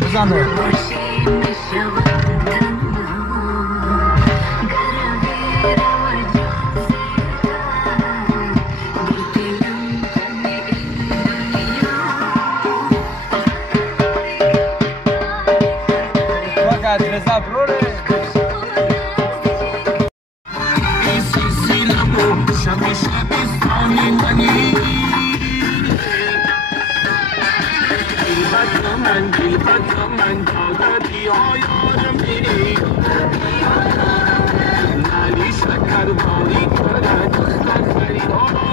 بزنه فقط رضا بروره شبی شبستانی منی دلبت من دادی آیارم میری نالی شکر باری کرد دوستان خریدار